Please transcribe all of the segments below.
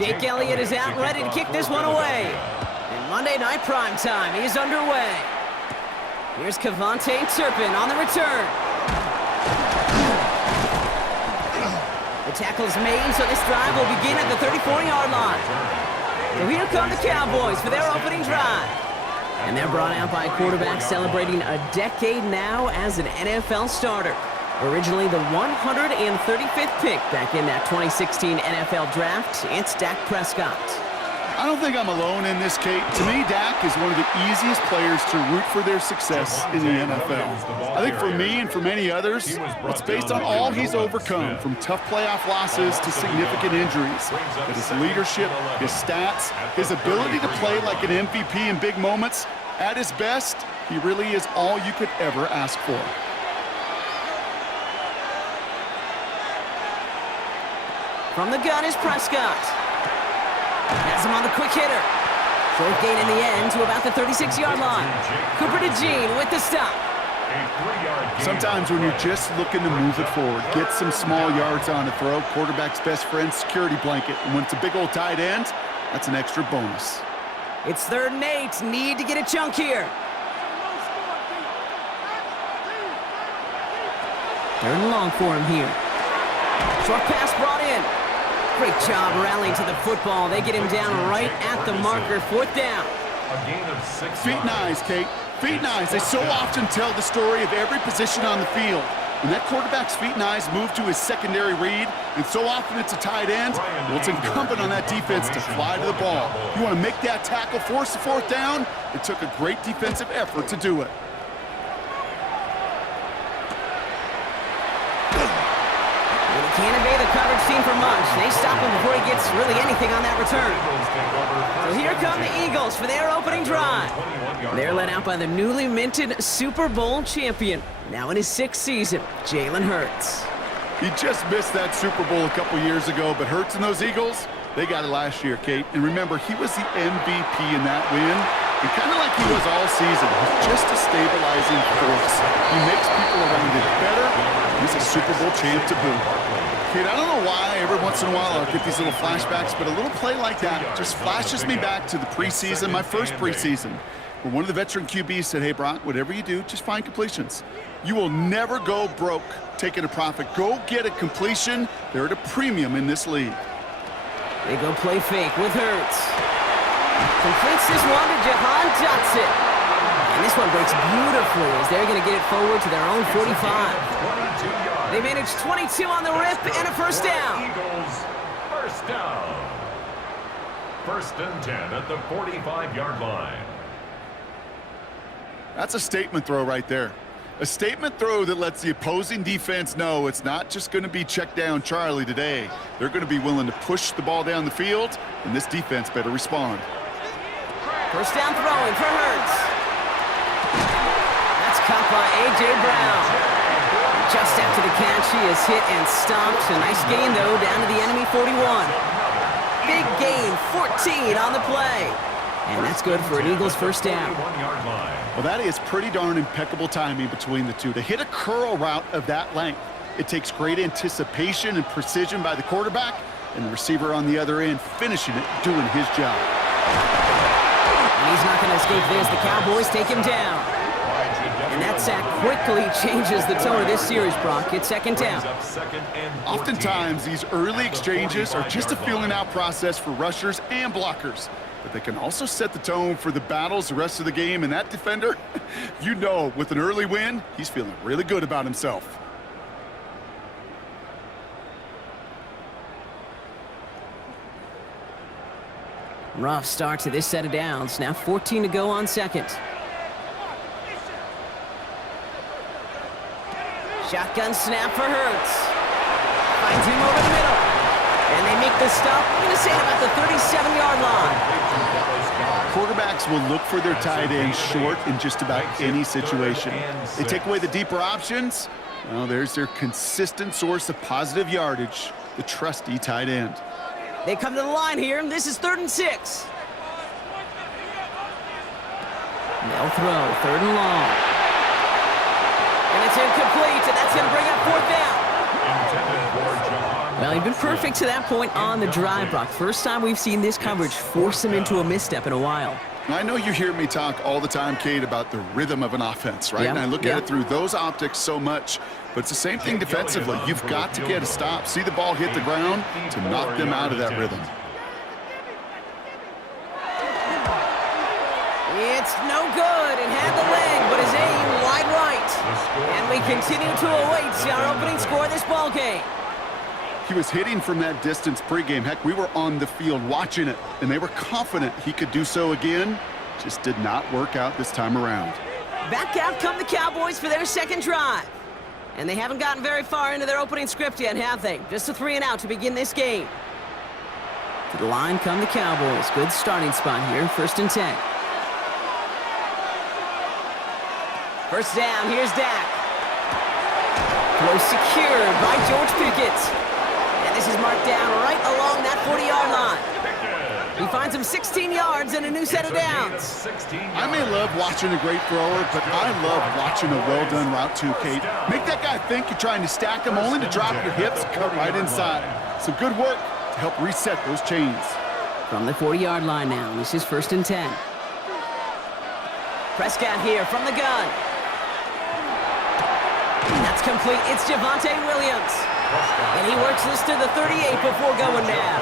Jake Elliott is out and ready to kick this one away. And Monday Night Prime Time is underway. Here's Kavontae Turpin on the return. The tackle's made, so this drive will begin at the 34-yard line. So here come the Cowboys for their opening drive. And they're brought out by a quarterback celebrating a decade now as an NFL starter. Originally the 135th pick back in that 2016 NFL Draft, it's Dak Prescott. I don't think I'm alone in this, Kate. To me, Dak is one of the easiest players to root for their success in the NFL. I think for me and for many others, it's based on all he's overcome, from tough playoff losses to significant injuries. But his leadership, his stats, his ability to play like an MVP in big moments, at his best, he really is all you could ever ask for. From the gun is Prescott. Has him on the quick hitter. Short gain in the end to about the 36-yard line. Cooper DeJean with the stop. Sometimes when you're just looking to move it forward, get some small yards on a throw, quarterback's best friend, security blanket. And when it's a big old tight end, that's an extra bonus. It's 3rd and 8. Need to get a chunk here. 3rd and long for him here. Short pass brought in. Great job rallying to the football. They get him down right at the marker. 4th down. Feet and eyes, Kate. Feet and eyes. They so often tell the story of every position on the field. When that quarterback's feet and eyes move to his secondary read, and so often it's a tight end, well, it's incumbent on that defense to fly to the ball. You want to make that tackle, force the 4th down? It took a great defensive effort to do it. Can't evade the coverage team for much. They stop him before he gets really anything on that return. So here come the Eagles for their opening drive. They're led out by the newly minted Super Bowl champion, now in his 6th season, Jalen Hurts. He just missed that Super Bowl a couple years ago, but Hurts and those Eagles, they got it last year, Kate. And remember, he was the MVP in that win. And kind of like he was all season, he's just a stabilizing force. He makes people around him better. He's a Super Bowl champ to boot. Kid, I don't know why every once in a while I'll get these little flashbacks, but a little play like that just flashes me back to the preseason, my first preseason, where one of the veteran QBs said, hey, Brock, whatever you do, just find completions. You will never go broke taking a profit. Go get a completion. They're at a premium in this league. They go play fake with Hurts. Completes this one to Jahan Dotson. And this one breaks beautifully as they're going to get it forward to their own 45. They managed 22 on the rip and a 1st down. Eagles, 1st down. 1st and 10 at the 45-yard line. That's a statement throw right there. A statement throw that lets the opposing defense know it's not just going to be check down Charlie today. They're going to be willing to push the ball down the field, and this defense better respond. 1st down throwing for Hurts. That's caught by A.J. Brown. Just after the catch, he is hit and stopped. A nice gain, though, down to the enemy 41. Big gain, 14 on the play. And that's good for an Eagles 1st down. Well, that is pretty darn impeccable timing between the two. To hit a curl route of that length, it takes great anticipation and precision by the quarterback, and the receiver on the other end finishing it, doing his job. And he's not going to escape this. The Cowboys take him down. And that sack quickly changes the tone of this series, Brock. It's 2nd down. Oftentimes, these early exchanges are just a feeling-out process for rushers and blockers. But they can also set the tone for the battles the rest of the game. And that defender, you know, with an early win, he's feeling really good about himself. Rough start to this set of downs. Now 14 to go on 2nd. Shotgun snap for Hurts. Finds him over the middle. And they make the stop. I'm going to say about the 37-yard line. Quarterbacks will look for their tight end short in just about any situation. They take away the deeper options. Well, there's their consistent source of positive yardage, the trusty tight end. They come to the line here. This is 3rd and 6. They'll throw 3rd and long. And it's incomplete, and that's going to bring up 4th down. Well, he they've been perfect to that point on the drive, Brock. First time we've seen this coverage force them into a misstep in a while. I know you hear me talk all the time, Kate, about the rhythm of an offense, right? Yeah. And I look at it through those optics so much, but it's the same thing defensively. You've got to get a stop, see the ball hit the ground to knock them out of that rhythm. It's no good. It had the leg, but his aim wide right. And we continue to await our opening score of this ball game. He was hitting from that distance pregame. Heck, we were on the field watching it, and they were confident he could do so again. Just did not work out this time around. Back out come the Cowboys for their second drive. And they haven't gotten very far into their opening script yet, have they? Just a 3 and out to begin this game. To the line come the Cowboys. Good starting spot here, 1st and 10. First down, here's Dak. Throw secured by George Pickett. And this is marked down right along that 40-yard line. He finds him 16 yards and a new set of downs. I may love watching a great thrower, but I love watching a well-done route too, Kate. Make that guy think you're trying to stack him only to drop your hips, cut right inside. Some good work to help reset those chains. From the 40-yard line now, this is 1st and 10. Prescott here from the gun. That's complete. It's Javonte Williams. And he works this to the 38 before going down.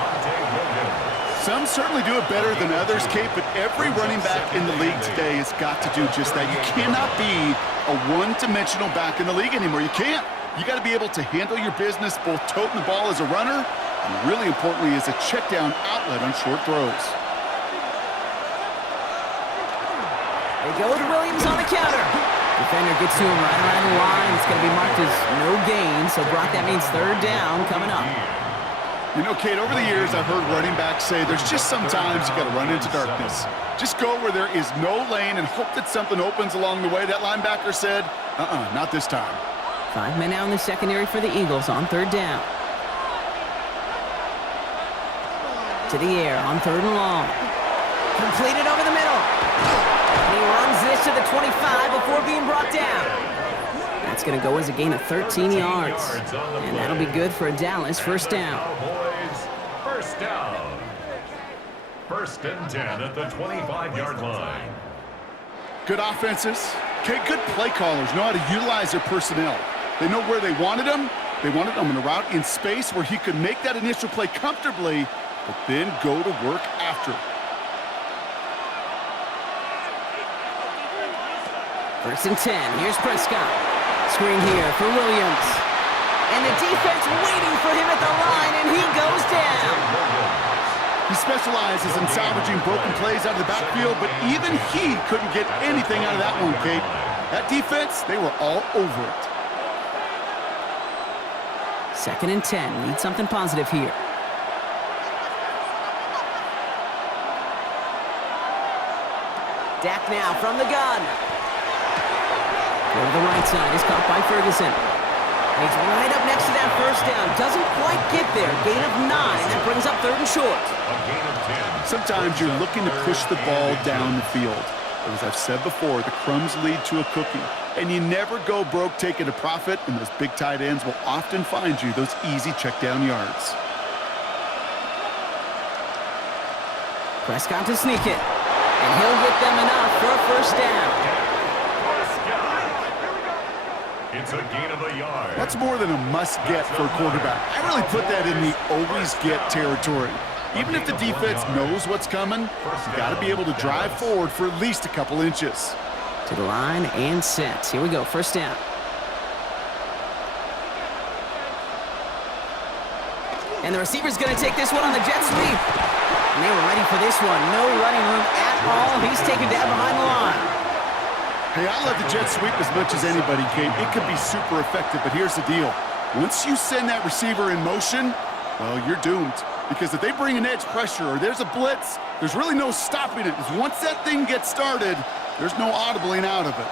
Some certainly do it better than others, Kate, but every running back in the league today has got to do just that. You cannot be a one-dimensional back in the league anymore. You can't. You got to be able to handle your business, both toting the ball as a runner, and really importantly as a check-down outlet on short throws. They go with Williams on the counter. Defender gets to him right around the line. It's going to be marked as no gain, so Brock, that means 3rd down coming up. You know, Kate, over the years, I've heard running backs say there's just sometimes you got to run into darkness. Just go where there is no lane and hope that something opens along the way. That linebacker said, not this time. 5 men out in the secondary for the Eagles on 3rd down. To the air on 3rd and long. Completed over the middle. And he runs this to the 25 before being brought down. That's going to go as a gain of 13 yards. And that'll be good for a Dallas 1st down. First down. 1st and 10 at the 25-yard line. Good offenses. Okay, good play callers know how to utilize their personnel. They know where they wanted them. They wanted them in a route in space where he could make that initial play comfortably, but then go to work after. 1st and 10. Here's Prescott. Screen here for Williams. And the defense waiting for him at the line, and he goes down. He specializes in salvaging broken plays out of the backfield, but even he couldn't get anything out of that one, Kate. That defense, they were all over it. 2nd and 10. Need something positive here. Dak now from the gun. Go to the right side is caught by Ferguson. He's right up next to that 1st down. Doesn't quite get there. Gain of 9. That brings up 3rd and short. Sometimes you're looking to push the ball down the field. But as I've said before, the crumbs lead to a cookie. And you never go broke taking a profit, and those big tight ends will often find you those easy check down yards. Prescott to sneak it. And he'll get them enough for a 1st down. It's a gain of a yard. That's more than a must-get for a quarterback. I really put that in the always-get territory. Even if the defense knows what's coming, you got to be able to drive forward for at least a couple inches. To the line and set. Here we go, 1st down. And the receiver's going to take this one on the jet sweep. And they were ready for this one. No running room at all. He's taken down behind the line. Hey, I love the jet sweep as much as anybody, Kate. It can be super effective, but here's the deal. Once you send that receiver in motion, well, you're doomed. Because if they bring an edge pressure or there's a blitz, there's really no stopping it. Because once that thing gets started, there's no audibling out of it.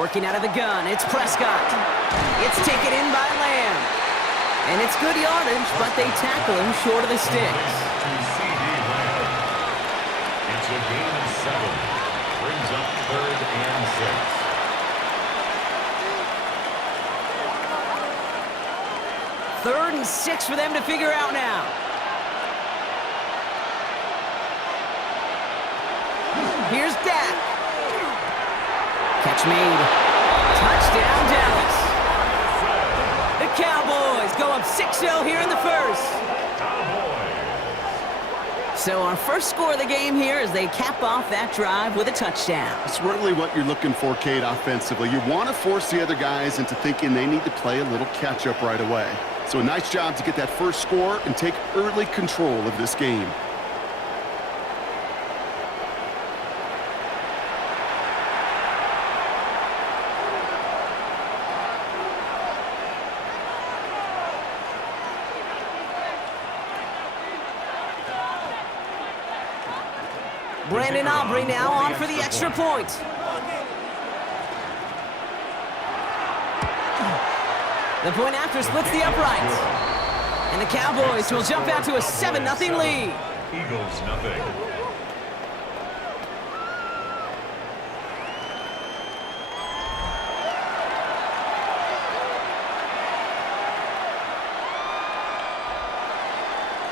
Working out of the gun, it's Prescott. It's taken in by Lamb. And it's good yardage, but they tackle him short of the sticks. It's a gain of 7. Brings up 3rd and 6. 3rd and 6 for them to figure out now. Here's Dak. Catch made. Touchdown, Dallas. The Cowboys go up 6-0 here in the first. So our first score of the game here as they cap off that drive with a touchdown. It's really what you're looking for, Kate, offensively. You want to force the other guys into thinking they need to play a little catch-up right away. So a nice job to get that first score and take early control of this game. Brandon Aubrey now on for the extra point. The point after splits the uprights. And the Cowboys will jump out to a 7-0 lead. Eagles nothing.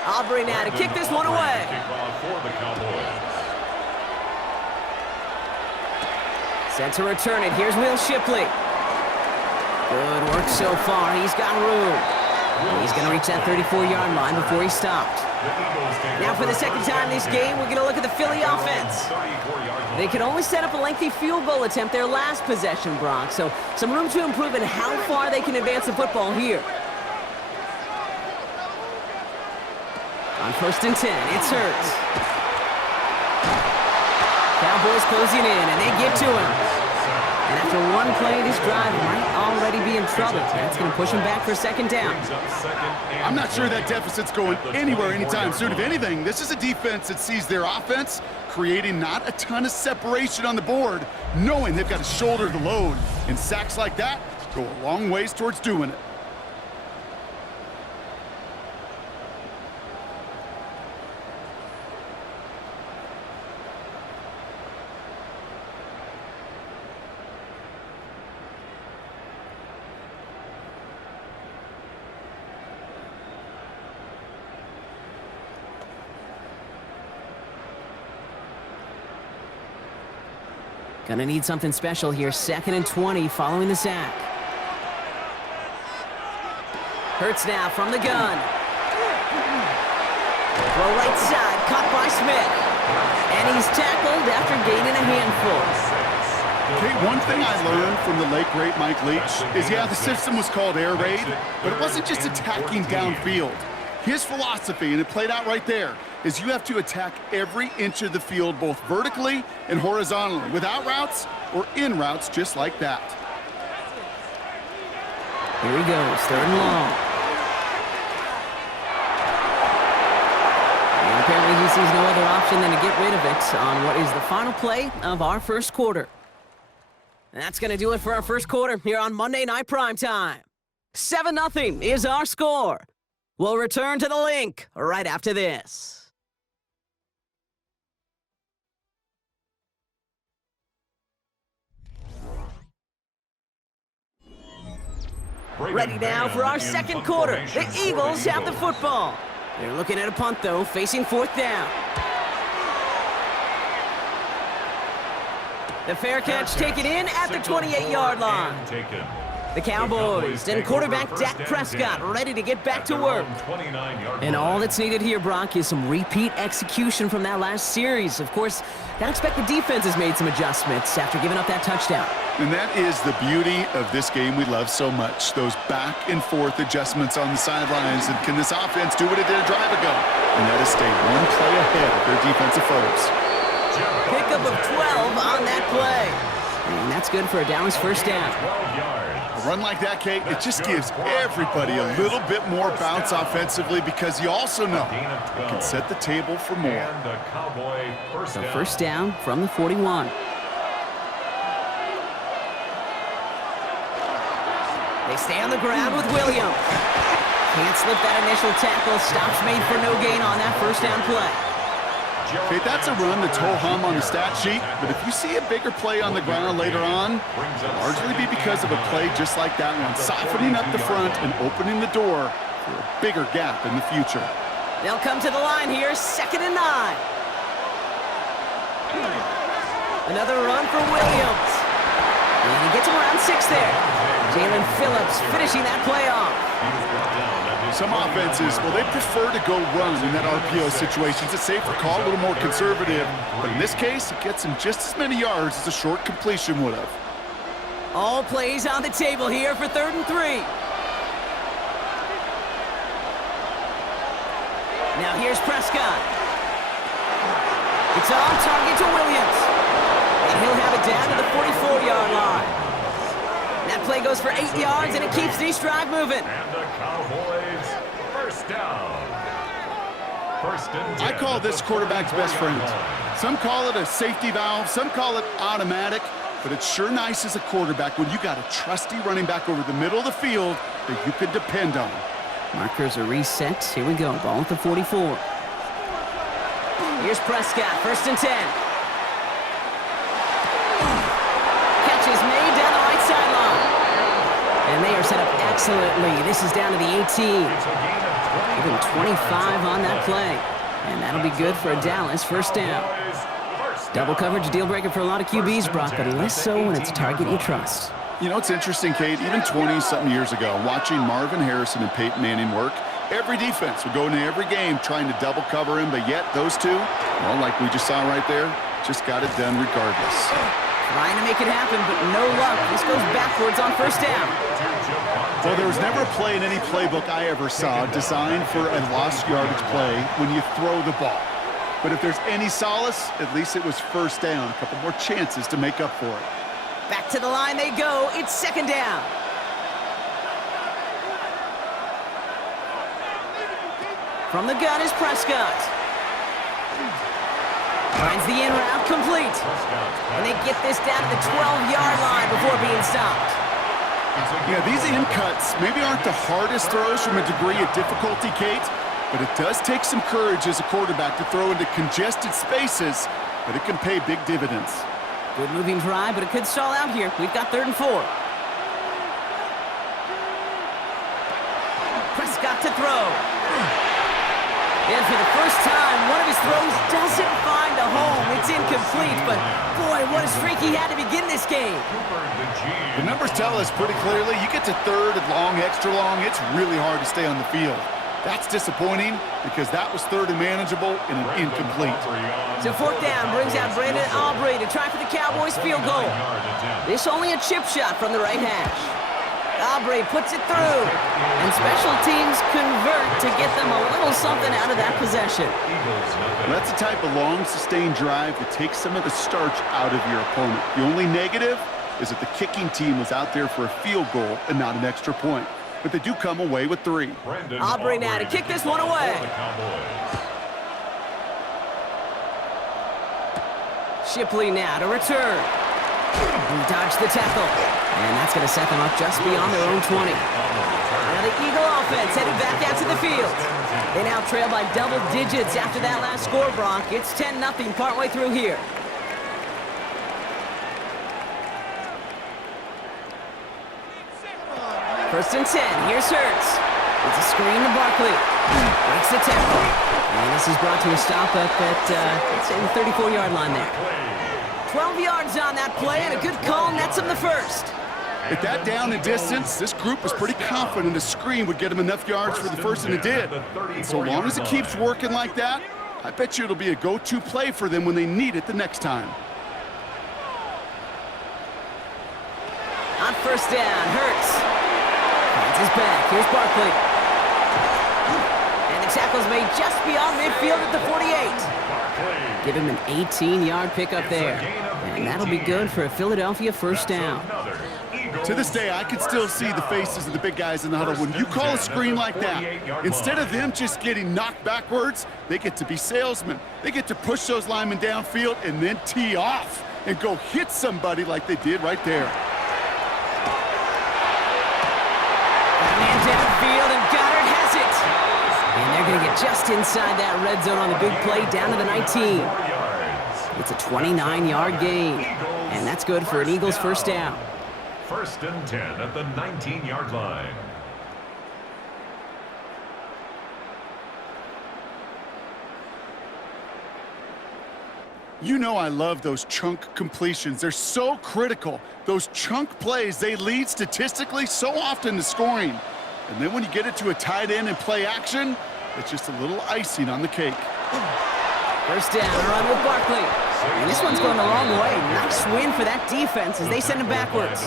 Aubrey now to kick this one away. Kickoff for the Cowboys. Set to return it. Here's Will Shipley. Good work so far. He's got room. He's going to reach that 34-yard line before he stopped. Now for the second time this game, we're going to look at the Philly offense. They could only set up a lengthy field goal attempt their last possession, Brock. So some room to improve in how far they can advance the football here. On 1st and 10, it's Hurts. Cowboys closing in, and they give to him. And after one play, this drive might already be in trouble. That's going to push him back for 2nd down. I'm not sure that deficit's going anywhere anytime soon. If anything, this is a defense that sees their offense creating not a ton of separation on the board, knowing they've got to shoulder the load. And sacks like that go a long ways towards doing it. Gonna need something special here. 2nd and 20 following the sack. Hurts now from the gun. Throw right side, caught by Smith. And he's tackled after gaining a handful. Okay, one thing I learned from the late, great Mike Leach is, yeah, the system was called air raid, but it wasn't just attacking downfield. His philosophy, and it played out right there, is you have to attack every inch of the field, both vertically and horizontally, without routes or in routes just like that. Here he goes, 3rd and long. And apparently he sees no other option than to get rid of it on what is the final play of our first quarter. And that's going to do it for our first quarter here on Monday Night Primetime. 7-0 is our score. We'll return to the link right after this. Ready now for our second quarter. The Eagles have the football. They're looking at a punt, though, facing 4th down. The fair catch taken in at the 28-yard line. The Cowboys and quarterback Dak Prescott ready to get back to work. And all that's needed here, Brock, is some repeat execution from that last series. Of course, I expect the defense has made some adjustments after giving up that touchdown. And that is the beauty of this game we love so much, those back and forth adjustments on the sidelines. And can this offense do what it did a drive ago? And that is stay one play ahead of their defensive foes. Pickup of 12 on that play. And that's good for a Dallas 1st down. A run like that, Kate, it just gives everybody a little bit more bounce offensively because you also know it can set the table for more. So 1st down from the 41. They stay on the ground with Williams. Can't slip that initial tackle. Stops made for no gain on that 1st down play. Okay, that's a run that's ho-hum on the stat sheet, but if you see a bigger play on the ground later on, it'll largely be because of a play just like that one, softening up the front and opening the door for a bigger gap in the future. They'll come to the line here, 2nd and 9. Another run for Williams. And he gets him around 6 there. Jalen Phillips finishing that play off. Some offenses, well, they prefer to go run in that RPO situation. It's a safer call, a little more conservative. But in this case, it gets him just as many yards as a short completion would have. All plays on the table here for 3rd and 3. Now here's Prescott. It's on target to Williams. And he'll have it down to the 44-yard line. That play goes for 8 yards, and it keeps this drive moving. And the Cowboys, first down. First and 10. I call this quarterback's best friend. Some call it a safety valve, some call it automatic, but it's sure nice as a quarterback when you got a trusty running back over the middle of the field that you can depend on. Markers are reset. Here we go. Ball at the 44. Here's Prescott. 1st and 10. Catch is made down the right sideline. And they are set up excellently. This is down to the 18. Give him 25 on that play. And that'll be good for a Dallas 1st down. Double coverage, deal breaker for a lot of QBs, Brock, but less so when it's a target you trust. You know, it's interesting, Kate, even 20-something years ago, watching Marvin Harrison and Peyton Manning work, every defense would go into every game trying to double cover him, but yet those two, well, like we just saw right there, just got it done regardless. Trying to make it happen, but no luck. This goes backwards on 1st down. Well, there was never a play in any playbook I ever saw designed for a lost yardage play when you throw the ball. But if there's any solace, at least it was 1st down. A couple more chances to make up for it. Back to the line they go. It's 2nd down. From the gun is Prescott. Finds the in route complete. And they get this down to the 12-yard line before being stopped. Yeah, these in cuts maybe aren't the hardest throws from a degree of difficulty, Kate, but it does take some courage as a quarterback to throw into congested spaces, but it can pay big dividends. Good moving drive, but it could stall out here. We've got 3rd and 4. Prescott to throw. And for the first time, one of his throws doesn't find a home. It's incomplete, but boy, what a streak he had to begin this game. The numbers tell us pretty clearly, you get to 3rd and long, extra long, it's really hard to stay on the field. That's disappointing because that was 3rd and manageable and an incomplete. So 4th down brings out Brandon Aubrey to try for the Cowboys field goal. This only a chip shot from the right hash. Aubrey puts it through, and special teams convert to get them a little something out of that possession. That's the type of long, sustained drive that takes some of the starch out of your opponent. The only negative is that the kicking team was out there for a field goal and not an extra point. But they do come away with 3. Aubrey now to kick this one away. Shipley now to return. He dodged the tackle. And that's going to set them up just beyond their own 20. Now the Eagle offense headed back out to the field. They now trail by double digits after that last score, Brock. It's 10-0 partway through here. First and 10. Here's Hurts. It's a screen to Barkley. Breaks the tackle. And this is brought to a stop up at, let's say, the 34-yard line there. 12 yards on that play, and a good call nets him the 1st. At that down and distance, this group was pretty confident a screen would get him enough yards for the 1st, and it did. And so long as it keeps working like that, I bet you it'll be a go-to play for them when they need it the next time. On 1st down, Hurts finds his back. Here's Barkley. And the tackle's made just beyond midfield at the 48. Give him an 18-yard pickup there. And that'll be good for a Philadelphia 1st down. To this day, I can still see the faces of the big guys in the huddle. When you call a screen like that, instead of them just getting knocked backwards, they get to be salesmen. They get to push those linemen downfield and then tee off and go hit somebody like they did right there. Man downfield, and Goddard has it. And they're going to get just inside that red zone on the big play down to the 19. It's a 29-yard gain, and that's good for an Eagles 1st down. 1st and 10 at the 19-yard line. You know I love those chunk completions. They're so critical. Those chunk plays, they lead statistically so often to scoring. And then when you get it to a tight end and play action, it's just a little icing on the cake. First down, a run with Barkley. And this one's going the wrong way. Nice win for that defense as they send him backwards.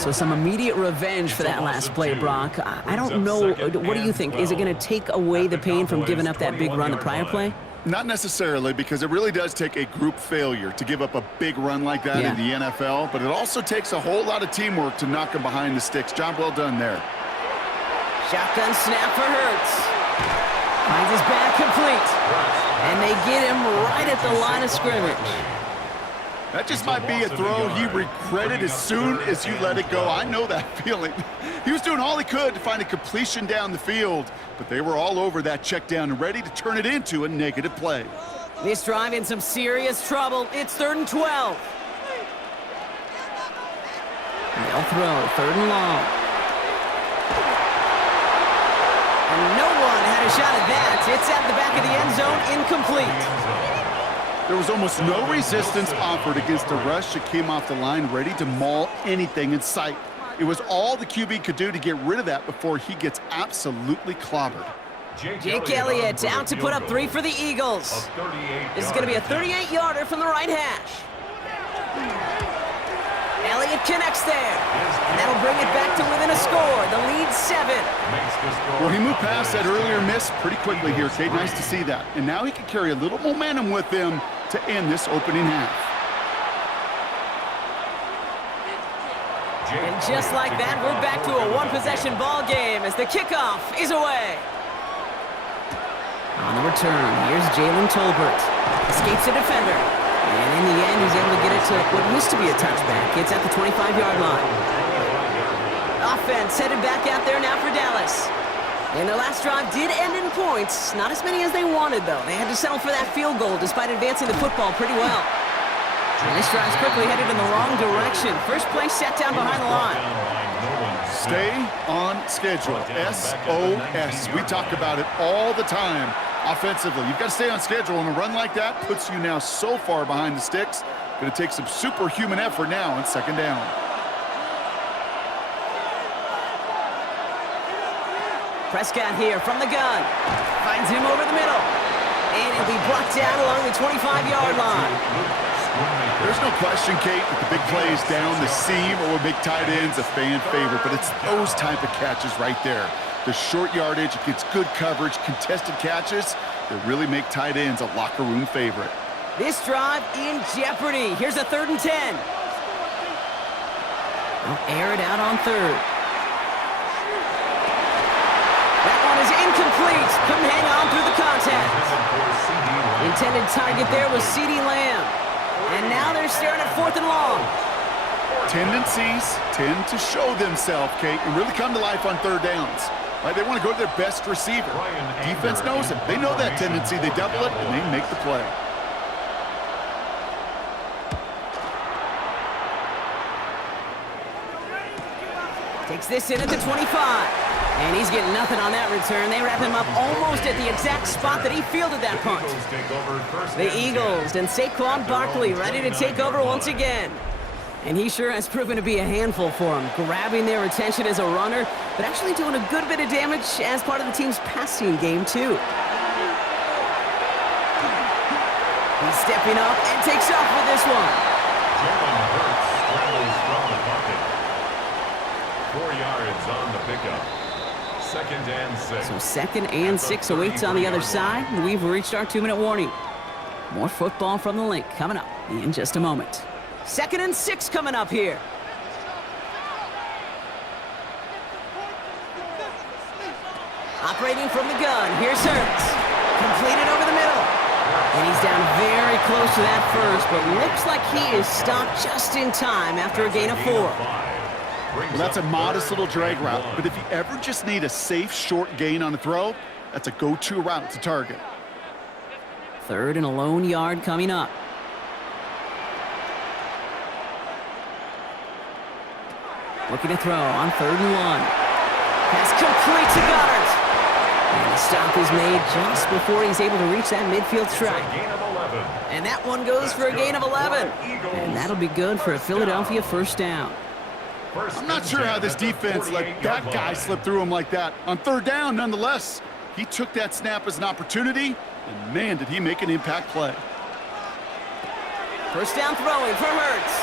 So some immediate revenge for that last play, Brock. I don't know. What do you think? Is it going to take away the pain from giving up that big run the prior play? Not necessarily, because it really does take a group failure to give up a big run like that in the NFL, but it also takes a whole lot of teamwork to knock him behind the sticks. Job well done there. Shotgun snap for Hurts. Finds his back complete. And they get him right at the line of scrimmage. That just might be a throw he regretted as soon as you let it go. I know that feeling. He was doing all he could to find a completion down the field, but they were all over that check down and ready to turn it into a negative play. This drive in some serious trouble. It's 3rd and 12. They'll throw, 3rd and long. And no one had a shot at that. It's at the back of the end zone, incomplete. There was almost no resistance offered against a rush that came off the line ready to maul anything in sight. It was all the QB could do to get rid of that before he gets absolutely clobbered. Jake Elliott out to put up 3 for the Eagles. This is going to be a 38-yarder from the right hash. Elliott connects there, and that'll bring it back to within a score. The lead 7. Well, he moved past that earlier miss pretty quickly here, Kate. Nice to see that. And now he can carry a little momentum with him to end this opening half. And just like that, we're back to a one-possession ball game as the kickoff is away. On the return, here's Jalen Tolbert. Escapes a defender. And in the end, he's able to get it to what used to be a touchback. It's at the 25-yard line. Offense headed back out there now for Dallas. And their last drive did end in points. Not as many as they wanted, though. They had to settle for that field goal despite advancing the football pretty well. And this drive's quickly headed in the wrong direction. First play set down behind the line. Stay on schedule. SOS. We talk about it all the time. Offensively, you've got to stay on schedule, and a run like that puts you now so far behind the sticks. Going to take some superhuman effort now on 2nd down. Prescott here from the gun. Finds him over the middle. And he'll be brought down along the 25-yard line. There's no question, Kate, that the big plays down the seam or with big tight ends a fan favorite, but it's those type of catches right there. The short yardage, it gets good coverage, contested catches that really make tight ends a locker room favorite. This drive in jeopardy. Here's a 3rd and 10. They'll air it out on 3rd. That one is incomplete. Couldn't hang on through the contact. Intended target there was CeeDee Lamb. And now they're staring at 4th and long. Tendencies tend to show themselves, Kate, and really come to life on 3rd downs. Right, they want to go to their best receiver. Defense knows it. They know that tendency. They double it, and they make the play. Takes this in at the 25. And he's getting nothing on that return. They wrap him up almost at the exact spot that he fielded that punt. The Eagles and Saquon Barkley ready to take over once again. And he sure has proven to be a handful for him, grabbing their attention as a runner, but actually doing a good bit of damage as part of the team's passing game, too. He's stepping up and takes off with this one. Jalen Hurts scrambles from the pocket. 4 yards on the pickup. 2nd and 6. So 2nd and 6 awaits on the other side. We've reached our 2-minute warning. More football from the link coming up in just a moment. 2nd and 6 coming up here. Operating from the gun. Here's Hurts. Completed over the middle. And he's down very close to that first, but looks like he is stopped just in time after a gain of 4. Well, that's a modest little drag route, but if you ever just need a safe, short gain on a throw, that's a go-to route to target. 3rd and a lone yard coming up. Looking to throw on 3rd and 1. Pass complete to Goddard. And The stop is made just before he's able to reach that midfield strike. Gain of 11. And that one goes for a gain of 11. And that'll be good for a Philadelphia first down. I'm not sure how this defense let that guy slip through him like that. On third down, nonetheless, he took that snap as an opportunity, and man, did he make an impact play. First down throwing for Hurts.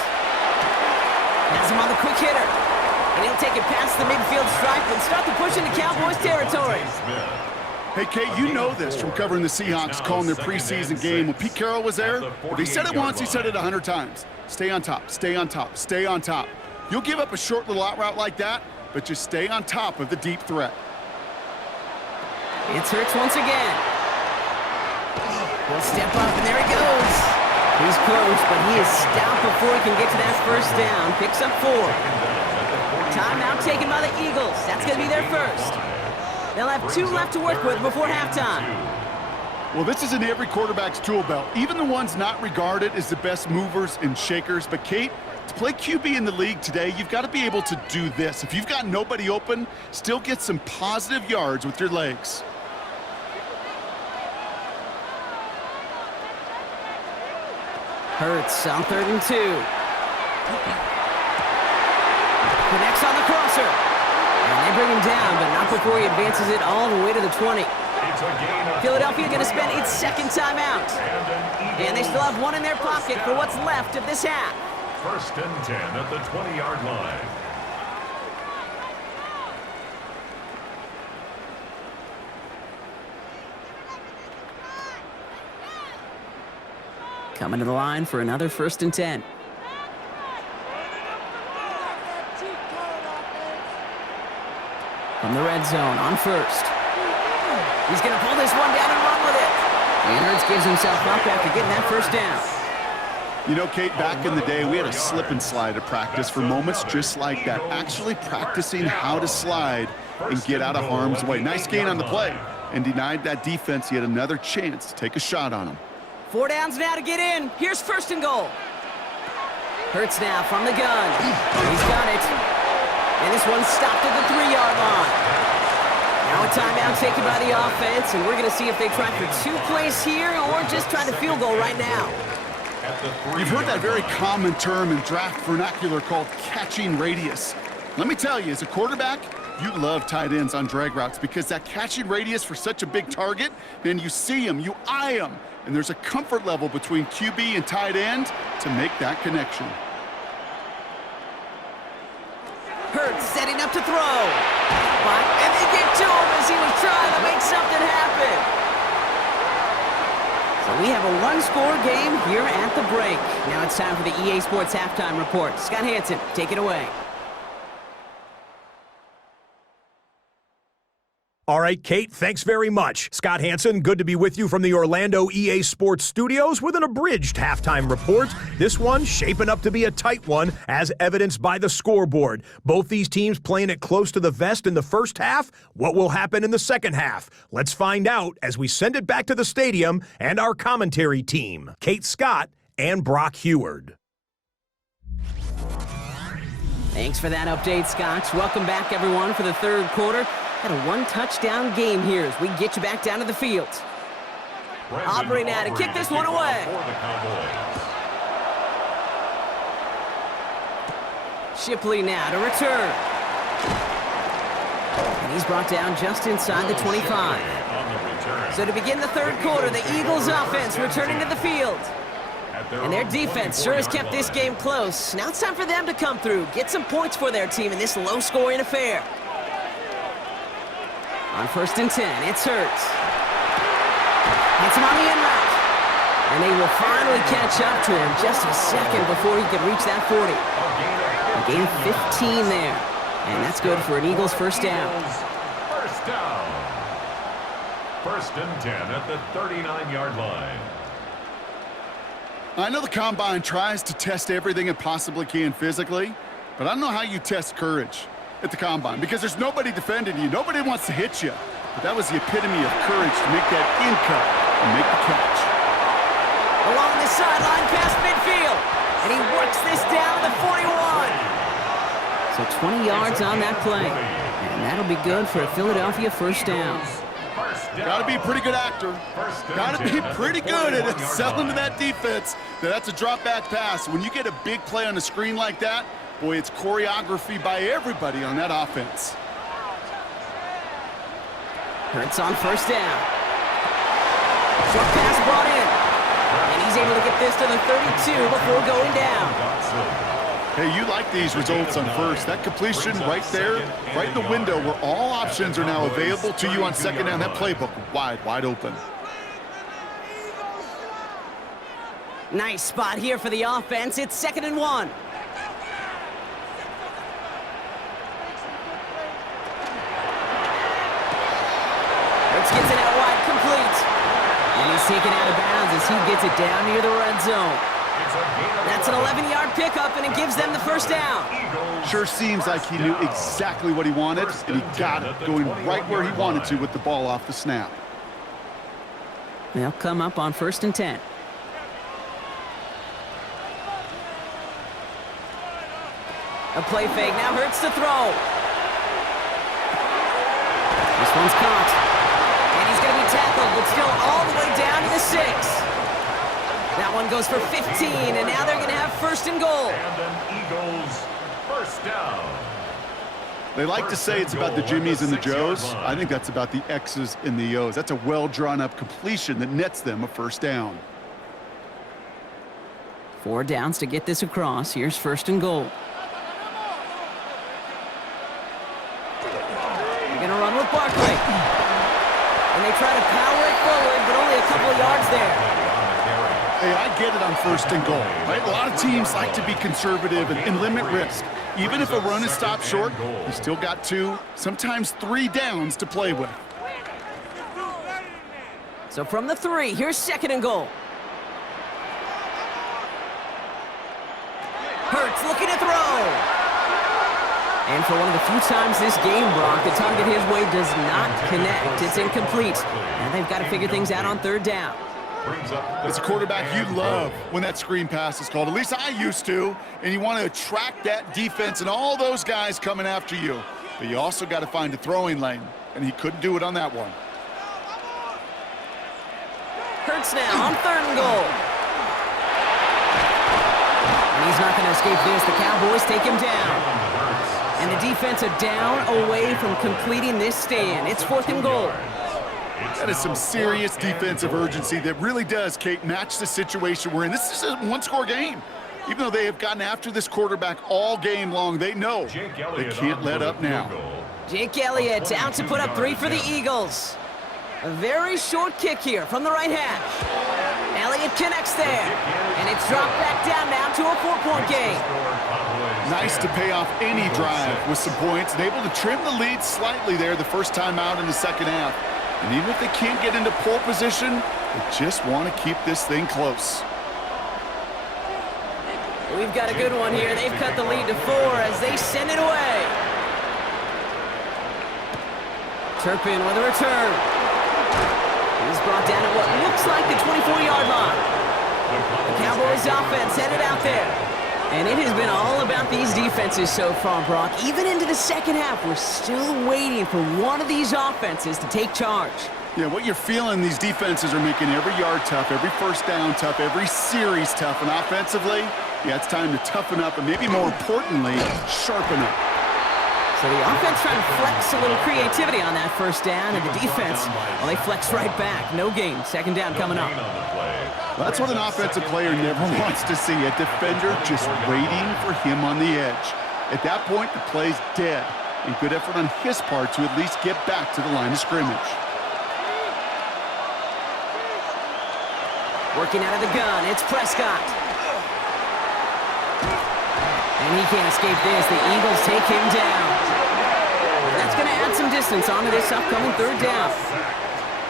Has him on the quick hitter. And he'll take it past the midfield stripe and start to push into Cowboys territory. Hey, Kate, you know this from covering the Seahawks, calling their preseason game. When Pete Carroll was there, if he said it once, he said it 100 times. Stay on top, stay on top, stay on top. You'll give up a short little out route like that, but just stay on top of the deep threat. It's Hurts once again. He'll step up, and there he goes. He's close, but he is stopped before he can get to that first down. Picks up 4. Timeout taken by the Eagles. That's going to be their first. They'll have 2 left to work with before halftime. Well, this is in every quarterback's tool belt, even the ones not regarded as the best movers and shakers. But, Kate, to play QB in the league today, you've got to be able to do this. If you've got nobody open, still get some positive yards with your legs. Hurts on 3rd and 2. Connects on the crosser. And they bring him down, but not before he advances it all the way to the 20. Philadelphia going to spend its second timeout. And they still have 1 in their pocket for what's left of this half. First and 10 at the 20-yard line. Coming to the line for another 1st and 10. From the red zone on 1st. He's going to pull this one down and run with it. And Hurts gives himself up after getting that first down. You know, Kate, back in the day, we had a slip and slide at practice for moments just like that. Actually practicing how to slide and get out of harm's way. Nice gain on the play and denied that defense yet another chance to take a shot on him. 4 downs now to get in. Here's 1st and goal. Hurts now from the gun. He's got it. And this one's stopped at the 3-yard line. Now a timeout taken by the offense, and we're going to see if they try for 2 plays here or just try the field goal right now. You've heard that very common term in draft vernacular called catching radius. Let me tell you, as a quarterback, you love tight ends on drag routes because that catching radius for such a big target, man, you see him, you eye him, and there's a comfort level between QB and tight end to make that connection. Hurts setting up to throw. And they get to him as he was trying to make something happen. So we have a 1-score game here at the break. Now it's time for the EA Sports Halftime Report. Scott Hansen, take it away. All right, Kate, thanks very much. Scott Hansen, good to be with you from the Orlando EA Sports Studios with an abridged halftime report. This one shaping up to be a tight one, as evidenced by the scoreboard. Both these teams playing it close to the vest in the first half. What will happen in the second half? Let's find out as we send it back to the stadium and our commentary team, Kate Scott and Brock Heward. Thanks for that update, Scott. Welcome back, everyone, for the 3rd quarter. Got a 1-touchdown game here as we get you back down to the field. Aubrey now to kick this one away. Shipley now to return. And he's brought down just inside the 25. So to begin the 3rd quarter, the Eagles offense returning to the field. And their defense sure has kept this game close. Now it's time for them to come through, get some points for their team in this low-scoring affair. On 1st and 10, it's Hurts. Hits him on the in route. And they will finally catch up to him just a second before he could reach that 40. A gain of 15 there. And that's good for an Eagles first down. First down. 1st and 10 at the 39-yard line. I know the Combine tries to test everything it possibly can physically, but I don't know how you test courage at the Combine because there's nobody defending you. Nobody wants to hit you. But that was the epitome of courage to make that in cut and make the catch. Along the sideline past midfield. And he works this down to the 41. So 20 yards on that play. And that'll be good for a Philadelphia first down. Got to be a pretty good actor. Got to be pretty good at selling to that defense. That's a drop back pass. When you get a big play on the screen like that, boy, it's choreography by everybody on that offense. Hurts on first down. Short pass brought in. And he's able to get this to the 32 before going down. Hey, you like these results on first. That completion right there, right in the window where all options are now available to you on second down. That playbook wide open. Nice spot here for the offense. It's 2nd and 1. Hurts gets it out wide, complete. And he's taken out of bounds as he gets it down near the red zone. That's an 11-yard pickup, and it gives them the first down. Sure seems like he knew exactly what he wanted, and he got it, going right where he wanted to with the ball off the snap. They'll come up on 1st and 10. A play fake, now Hurts to throw. This one's caught. And he's going to be tackled, but still all the way down to the 6. That one goes for 15, and now they're going to have 1st and goal. And an Eagles first down. They like to say it's about the Jimmies and the Joes. I think that's about the X's and the O's. That's a well-drawn-up completion that nets them a first down. 4 downs to get this across. Here's 1st and goal. They're going to run with Barkley. And they try to power it forward, but only a couple of yards there. Hey, I get it on 1st and goal, right? A lot of teams like to be conservative and limit risk. Even if a run is stopped short, you still got 2, sometimes 3 downs to play with. So from the 3, here's 2nd and goal. Hurts looking to throw. And for one of the few times this game, Brock, the target his way does not connect. It's incomplete. And they've got to figure things out on 3rd down. As a quarterback, you love when that screen pass is called. At least I used to. And you want to attract that defense and all those guys coming after you. But you also got to find a throwing lane. And he couldn't do it on that one. Hurts now on 3rd and goal. And he's not going to escape this. The Cowboys take him down. And the defense a down away from completing this stand. It's 4th and goal. That is some serious defensive urgency that really does, Kate, match the situation we're in. This is a one-score game. Even though they have gotten after this quarterback all game long, they know they can't let up now. Jake Elliott out to put up 3 for the Eagles. A very short kick here from the right hash. Elliott connects there. And it's dropped back down now to a 4-point game. Nice to pay off any drive with some points and able to trim the lead slightly there the first time out in the second half. And even if they can't get into pole position, they just want to keep this thing close. We've got a good one here. They've cut the lead to 4 as they send it away. Turpin with a return. He's brought down at what looks like the 24-yard line. The Cowboys offense headed out there. And it has been all about these defenses so far, Brock. Even into the second half, we're still waiting for one of these offenses to take charge. Yeah, what you're feeling, these defenses are making every yard tough, every first down tough, every series tough. And offensively, yeah, it's time to toughen up and maybe more importantly, sharpen up. So the offense trying to flex a little creativity on that first down, and the defense, well, they flex right back. No gain. 2nd down coming up. That's what an offensive player never wants to see, a defender just waiting for him on the edge. At that point, the play's dead, and good effort on his part to at least get back to the line of scrimmage. Working out of the gun, it's Prescott. And he can't escape this. The Eagles take him down. That's going to add some distance onto this upcoming 3rd down.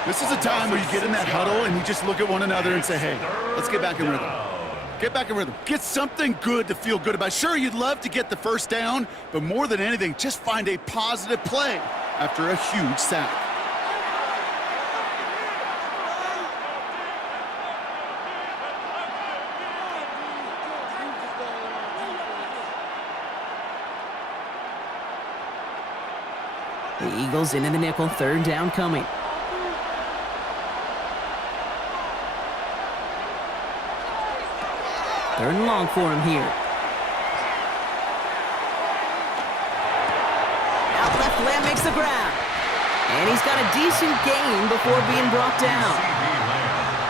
This is a time where you get in that huddle and you just look at one another and say, hey, let's get back in rhythm. Get back in rhythm. Get something good to feel good about. Sure, you'd love to get the first down, but more than anything, just find a positive play after a huge sack. The Eagles into the nickel, 3rd down coming. Third and long for him here. Out left, Lamb makes the grab. And he's got a decent gain before being brought down.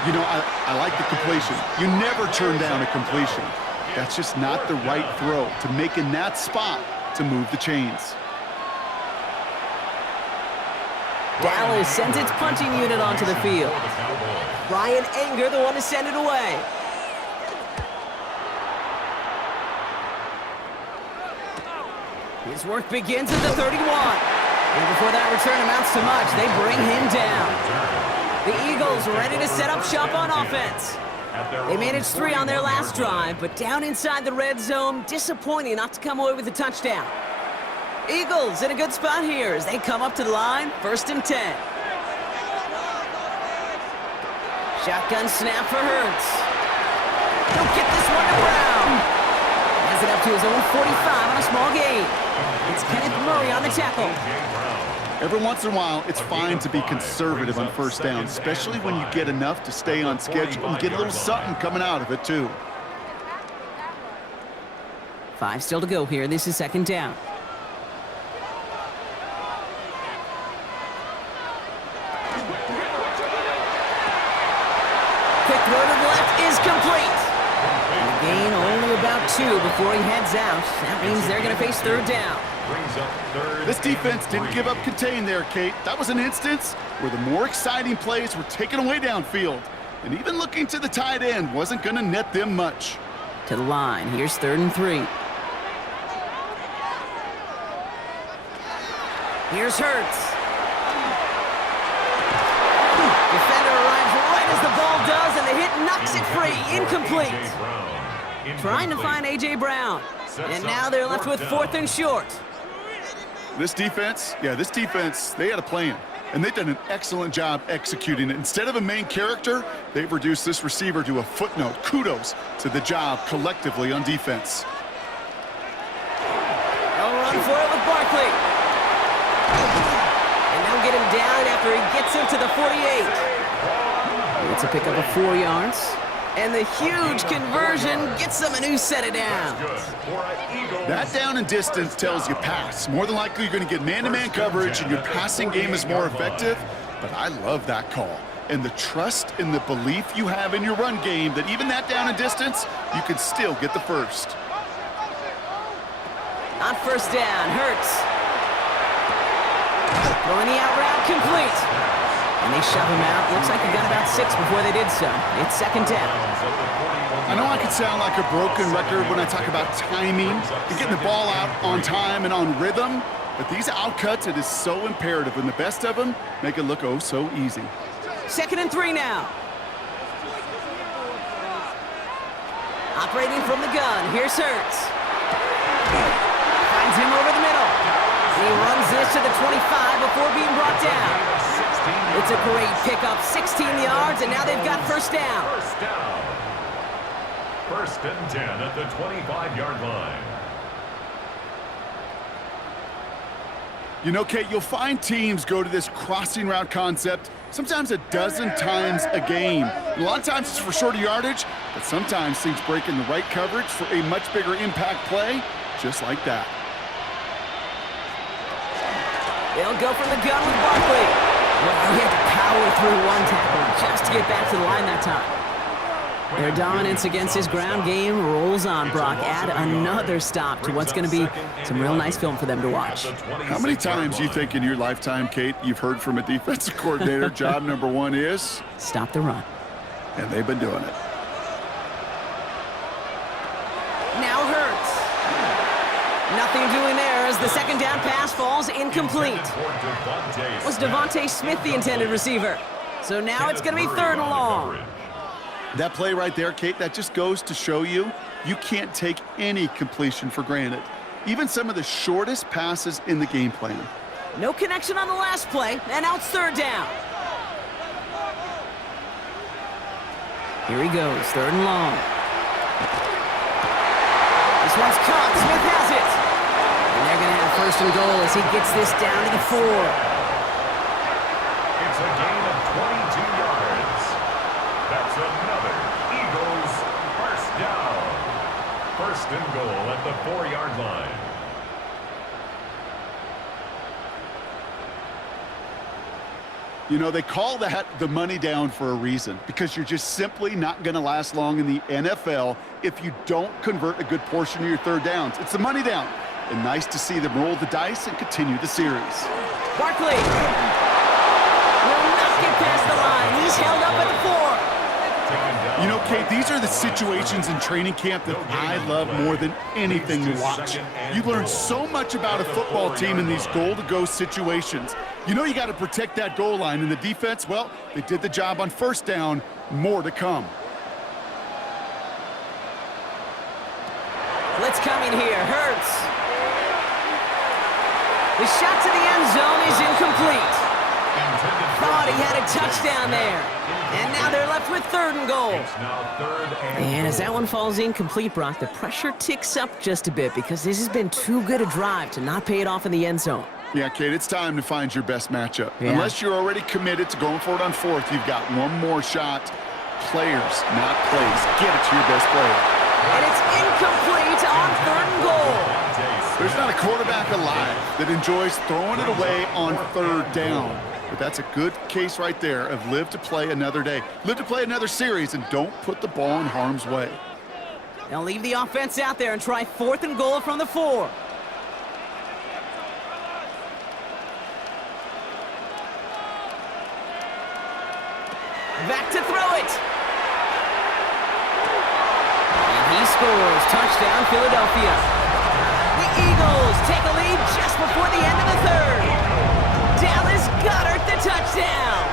You know, I like the completion. You never turn down a completion. That's just not the right throw to make in that spot to move the chains. Dallas sends its punting unit onto the field. Ryan Anger, the one to send it away. His work begins at the 31. And before that return amounts to much, they bring him down. The Eagles ready to set up shop on offense. They managed 3 on their last drive, but down inside the red zone, disappointing not to come away with a touchdown. Eagles in a good spot here as they come up to the line, 1st and 10. Shotgun snap for Hurts. He'll get this one to Brown. Has it up to his own 45 on a small gain. It's Kenneth Murray on the tackle. Every once in a while, it's fine to be conservative on 1st down, especially when you get enough to stay on schedule and get a little something coming out of it, too. 5 still to go here. This is 2nd down. Quick throw to the left is complete. And the gain only about 2 before he heads out. That means they're going to face 3rd down. This defense didn't give up contain there, Kate. That was an instance where the more exciting plays were taken away downfield. And even looking to the tight end wasn't going to net them much. To the line. Here's 3rd and 3. Here's Hurts. Defender arrives right as the ball does, and the hit knocks it free. Incomplete. Trying to find A.J. Brown. And now they're left with 4th and short. This defense, they had a plan. And they've done an excellent job executing it. Instead of a main character, they've reduced this receiver to a footnote. Kudos to the job collectively on defense. They'll run for it with Barkley. And they'll get him down after he gets him to the 48. It's a pickup of 4 yards. And the huge conversion gets them a new set of downs. That down and distance tells you pass. More than likely you're going to get man-to-man coverage and your passing game is more effective. But I love that call. And the trust and the belief you have in your run game that even that down and distance, you can still get the first. On 1st down, Hurts. Throwing the out route complete. And they shove him out. Looks like he got about 6 before they did so. It's 2nd down. I know I could sound like a broken record when I talk about timing and getting the ball out on time and on rhythm, but these outcuts, it is so imperative, and the best of them make it look oh so easy. 2nd and 3 now. Operating from the gun, here's Hurts. Finds him over the middle. And he runs this to the 25 before being brought down. It's a great pickup, 16 yards, and now they've got 1st down. 1st and 10 at the 25-yard line. You know, Kate, you'll find teams go to this crossing route concept sometimes a dozen times a game. A lot of times it's for shorter yardage, but sometimes things break in the right coverage for a much bigger impact play, just like that. They'll go from the gun with Barkley. Well, he had to power through one tackle just to get back to the line that time. Their dominance against his ground game rolls on, Brock. Add another stop to what's going to be some real nice film for them to watch. How many times you think in your lifetime, Kate, you've heard from a defensive coordinator, job number 1 is? Stop the run. And they've been doing it. Now Hurts. Nothing doing there as the 2nd down pass falls incomplete. Was Devontae Smith the intended receiver? So now it's going to be 3rd and long. That play right there, Kate, that just goes to show you can't take any completion for granted. Even some of the shortest passes in the game plan. No connection on the last play, and now it's 3rd down. Here he goes, 3rd and long. This one's caught, Smith has it. And they're going to have 1st and goal as he gets this down to the 4. It's a gain of 22 yards. That's another Eagles 1st down. first and goal at the 4-yard line. You know, they call that the money down for a reason, because you're just simply not going to last long in the NFL if you don't convert a good portion of your third downs. It's the money down. And nice to see them roll the dice and continue the series. Barkley will not get past the line. He's held up at the 4. You know, Kate, these are the situations in training camp that I love more than anything to watch. You learn so much about a football team in these goal-to-go situations. You know you got to protect that goal line, and the defense, well, they did the job on first down. More to come. Blitz coming here. Hurts. The shot to the end zone is incomplete. Thought he had a touchdown there. And now they're left with 3rd and goal. And as that one falls incomplete, Brock, the pressure ticks up just a bit because this has been too good a drive to not pay it off in the end zone. Yeah, Kate, it's time to find your best matchup. Yeah. Unless you're already committed to going for it on 4th, you've got one more shot. Players, not plays. Get it to your best player. And it's incomplete on 3rd and goal. There's not a quarterback alive that enjoys throwing it away on 3rd down. But that's a good case right there of live to play another day. Live to play another series, and don't put the ball in harm's way. They'll leave the offense out there and try 4th and goal from the 4. Back to throw it. And he scores. Touchdown, Philadelphia. The Eagles take a lead just before the end of the 3rd. Dallas Goedert the touchdown.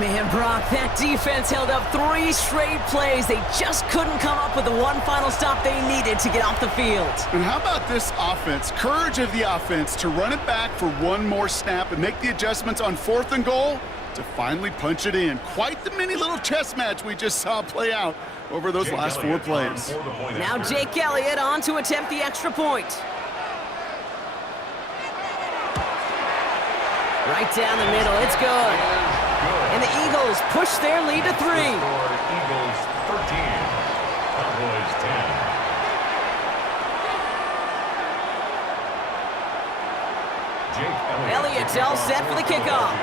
Man, Brock, that defense held up 3 straight plays. They just couldn't come up with the one final stop they needed to get off the field. And how about this offense? Courage of the offense to run it back for one more snap and make the adjustments on 4th and goal to finally punch it in. Quite the mini little chess match we just saw play out over those last 4 plays. Now Jake Elliott on to attempt the extra point. Right down the middle, it's good. And the Eagles push their lead to 3. Eagles 13, Cowboys 10. Jake Elliott's all set for the kickoff.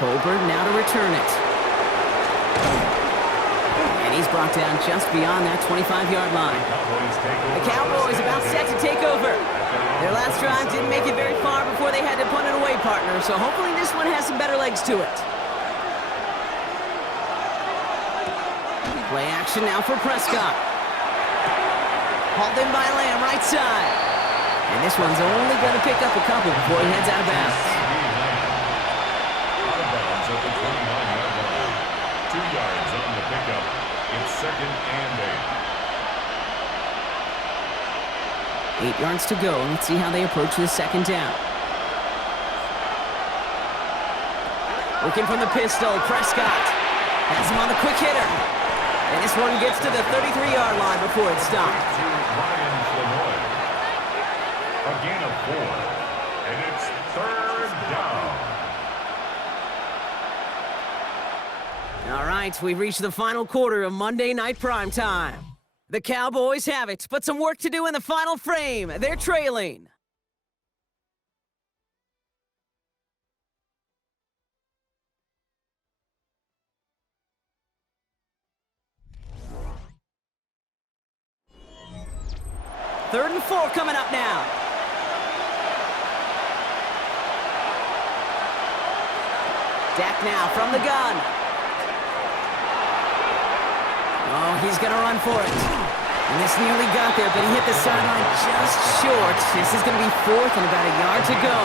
Tolbert now to return it. And he's brought down just beyond that 25-yard line. The Cowboys about set to take over. Their last drive didn't make it very far before they had to punt it away, partner, so hopefully this one has some better legs to it. Play action now for Prescott. Hauled in by Lamb, right side. And this one's only going to pick up a couple before he heads out of bounds. Out of bounds at the 29-yard line. 2 yards on the pickup. It's 2nd and 8 yards to go. Let's see how they approach this 2nd down. Looking from the pistol, Prescott has him on the quick hitter. And this one gets to the 33-yard line before it's stopped. To Ryan Flournoy. A gain of 4. And it's 3rd down. All right, we've reached the final quarter of Monday Night Primetime. The Cowboys have it, but some work to do in the final frame. They're trailing. Third and 4 coming up now. Dak now from the gun. Oh, he's going to run for it. And this nearly got there, but he hit the sideline just short. This is going to be 4th and about a yard to go.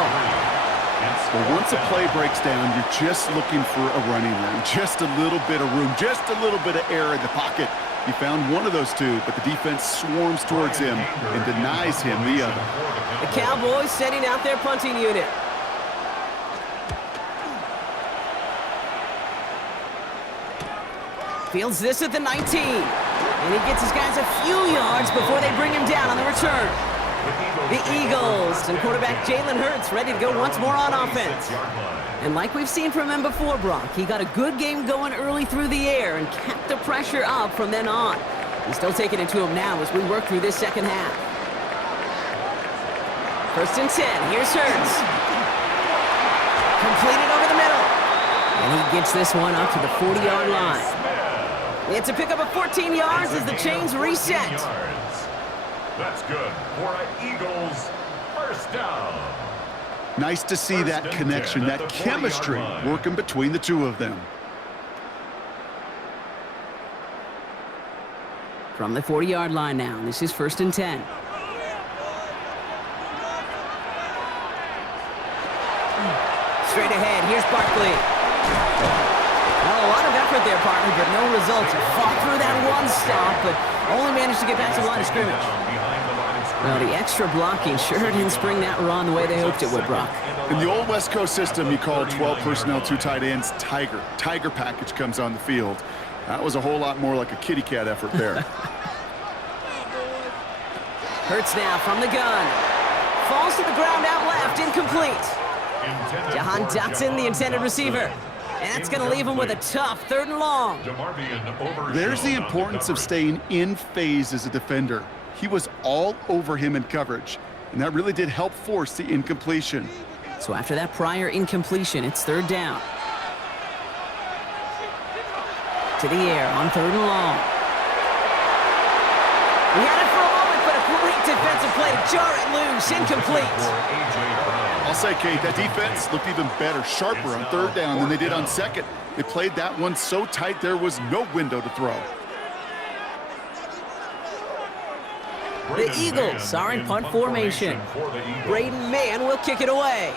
Well, once a play breaks down, you're just looking for a running room. Just a little bit of room, just a little bit of air in the pocket. He found one of those 2, but the defense swarms towards him and denies him the other. The Cowboys setting out their punting unit. Fields this at the 19. And he gets his guys a few yards before they bring him down on the return. The The Eagles and quarterback Jalen Hurts ready to go once more on offense. And like we've seen from him before, Brock, he got a good game going early through the air and kept the pressure up from then on. He's still taking it to him now as we work through this second half. 1st and 10. Here's Hurts. Completed over the middle. And he gets this one up to the 40-yard line. It's a pickup of 14 yards as the chains reset. That's good for an Eagles first down. Nice to see that connection, that chemistry working between the two of them. From the 40-yard line now, this is 1st and 10. Straight ahead, here's Barkley. Well, a lot of effort there, partner, but no results. He fought through that one stop, but only managed to get past the line of scrimmage. Well, the extra blocking sure didn't spring that run the way they hoped it would, Brock. In the old West Coast system, you call 12 personnel, 2 tight ends, Tiger. Tiger package comes on the field. That was a whole lot more like a kitty cat effort there. Hurts now from the gun. Falls to the ground out left, incomplete. Jahan Dotson, the intended receiver. And that's going to leave him with a tough 3rd and long. There's the importance of staying in phase as a defender. He was all over him in coverage, and that really did help force the incompletion. So after that prior incompletion, it's 3rd down. To the air on 3rd and long. He had it for a moment, but a great defensive play to jar it loose, incomplete. I'll say, Kate, that defense looked even better, sharper on 3rd down than they did on 2nd. They played that one so tight there was no window to throw. The Eagles are in punt formation. Braden Mann will kick it away.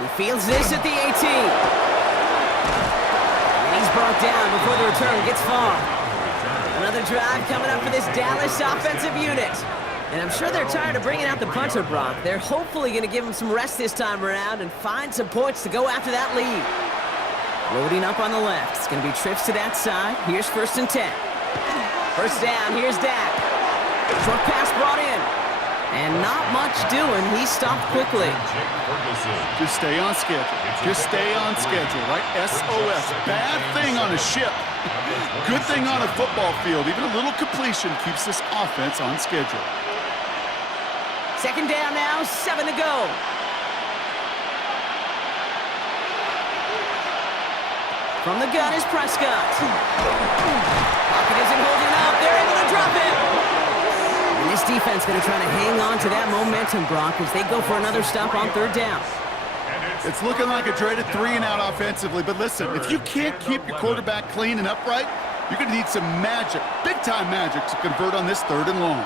He fields this at the 18. And he's brought down before the return gets far. Another drive coming up for this Dallas offensive unit. And I'm sure they're tired of bringing out the punter, Brock. They're hopefully going to give him some rest this time around and find some points to go after that lead. Loading up on the left. It's going to be trips to that side. Here's 1st and 10. 1st down. Here's Dak. Short pass brought in. And not much doing. He stopped quickly. Just stay on schedule. Just stay on schedule, right? SOS. Bad thing on a ship. Good thing on a football field. Even a little completion keeps this offense on schedule. 2nd down now, 7 to go. From the gun is Prescott. Pocket isn't holding up. They're able to drop it. And this defense going to try to hang on to that momentum, Brock, as they go for another stop on 3rd down. It's looking like a dreaded 3-and-out offensively, but listen, if you can't keep your quarterback clean and upright, you're going to need some magic, big-time magic, to convert on this 3rd and long.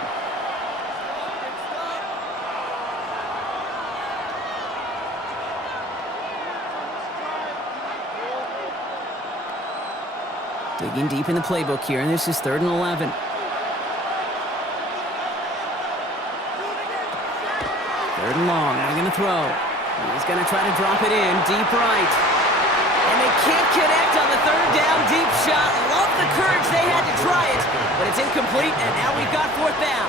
Digging deep in the playbook here, and this is 3rd and 11. 3rd and long, now going to throw. He's going to try to drop it in, deep right. And they can't connect on the 3rd down deep shot. Love the courage they had to try it, but it's incomplete, and now we've got 4th down.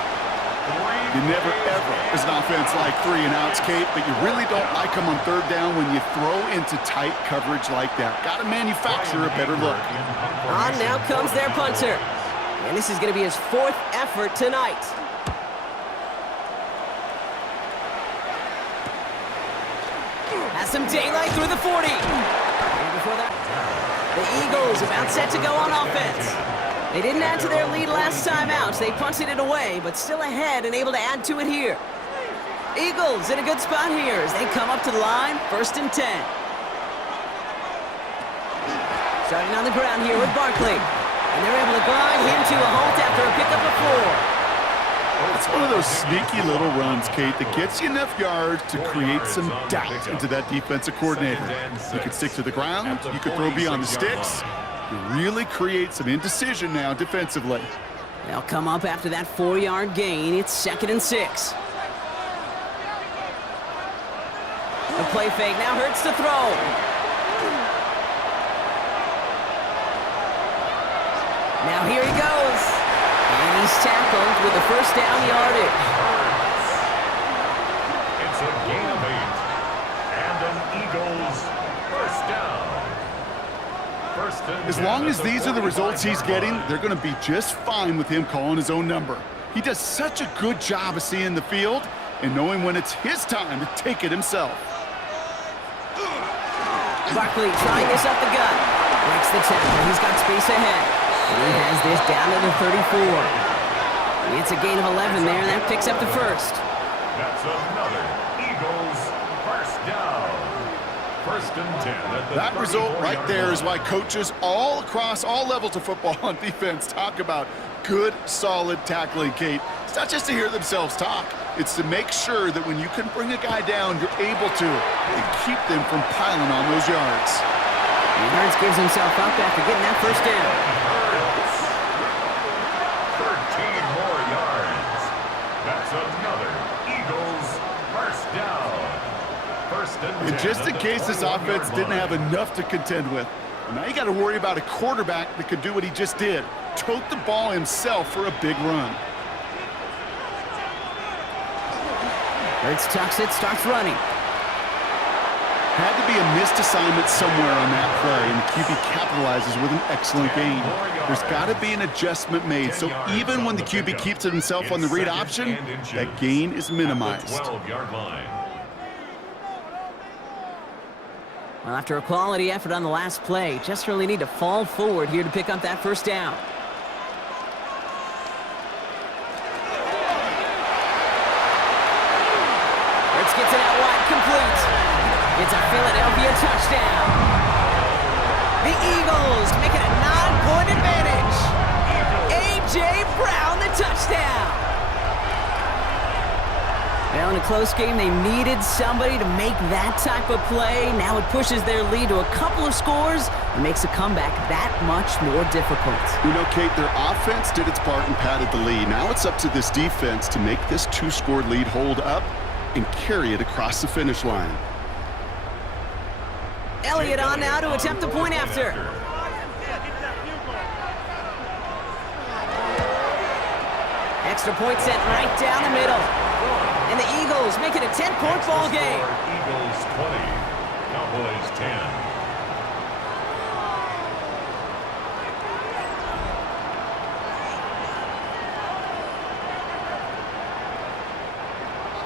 You never, ever, as an offense, like 3-and-outs, Kate, but you really don't like them on 3rd down when you throw into tight coverage like that. Got to manufacture a better look. On now comes their punter. And this is going to be his 4th effort tonight. Has some daylight through the 40. And before that, the Eagles about set to go on offense. They didn't add to their lead last time out, so they punted it away, but still ahead and able to add to it here. Eagles in a good spot here as they come up to the line, 1st and 10. Starting on the ground here with Barkley. And they're able to grind him to a halt after a pickup of 4. It's one of those sneaky little runs, Kate, that gets you enough yards to create some doubt into that defensive coordinator. You could stick to the ground, you could throw beyond the sticks. You really create some indecision now defensively. They'll come up after that 4-yard gain. It's 2nd and 6. A play fake now Hurts to throw. Now here he goes. And he's tackled with the first down yardage. It's a gain of 8. And an Eagles first down. First and As 10 long at as these are the results he's 45-yard getting, line. they're going to be just fine with him calling his own number. He does such a good job of seeing the field and knowing when it's his time to take it himself. Barkley trying this up the gut. Breaks the tackle. He's got space ahead. And he has this down to the 34. It's a gain of 11 there, and that picks up the first. That's another Eagles first down. First and 10 at the That result right 34-yard there is line. why coaches all across all levels of football on defense talk about good, solid tackling, Kate. It's not just to hear themselves talk. It's to make sure that when you can bring a guy down, you're able to and keep them from piling on those yards. And Hurts gives himself up after getting that first down. 13 more yards. That's another Eagles first down. First and 10 And just in at the case this 21-yard offense didn't line. have enough to contend with, now you got to worry about a quarterback that could do what he just did, tote the ball himself for a big run. Hurts tucks it, starts running. Had to be a missed assignment somewhere on that play, and the QB capitalizes with an excellent gain. There's got to be an adjustment made, so even when the QB keeps it himself on the read option, that gain is minimized. 12-yard line. Well, after a quality effort on the last play, just really need to fall forward here to pick up that first down. Hurts gets it out wide, complete. It's a Philadelphia touchdown. The Eagles make it a 9-point advantage. A.J. Brown, the touchdown. Well, in a close game, they needed somebody to make that type of play. Now it pushes their lead to a couple of scores and makes a comeback that much more difficult. You know, Kate, their offense did its part and padded the lead. Now it's up to this defense to make this 2-score lead hold up and carry it across the finish line. Elliott on now to attempt the point after. Extra point sent right down the middle. And the Eagles make it a 10-point ball game. Eagles 20, Cowboys 10.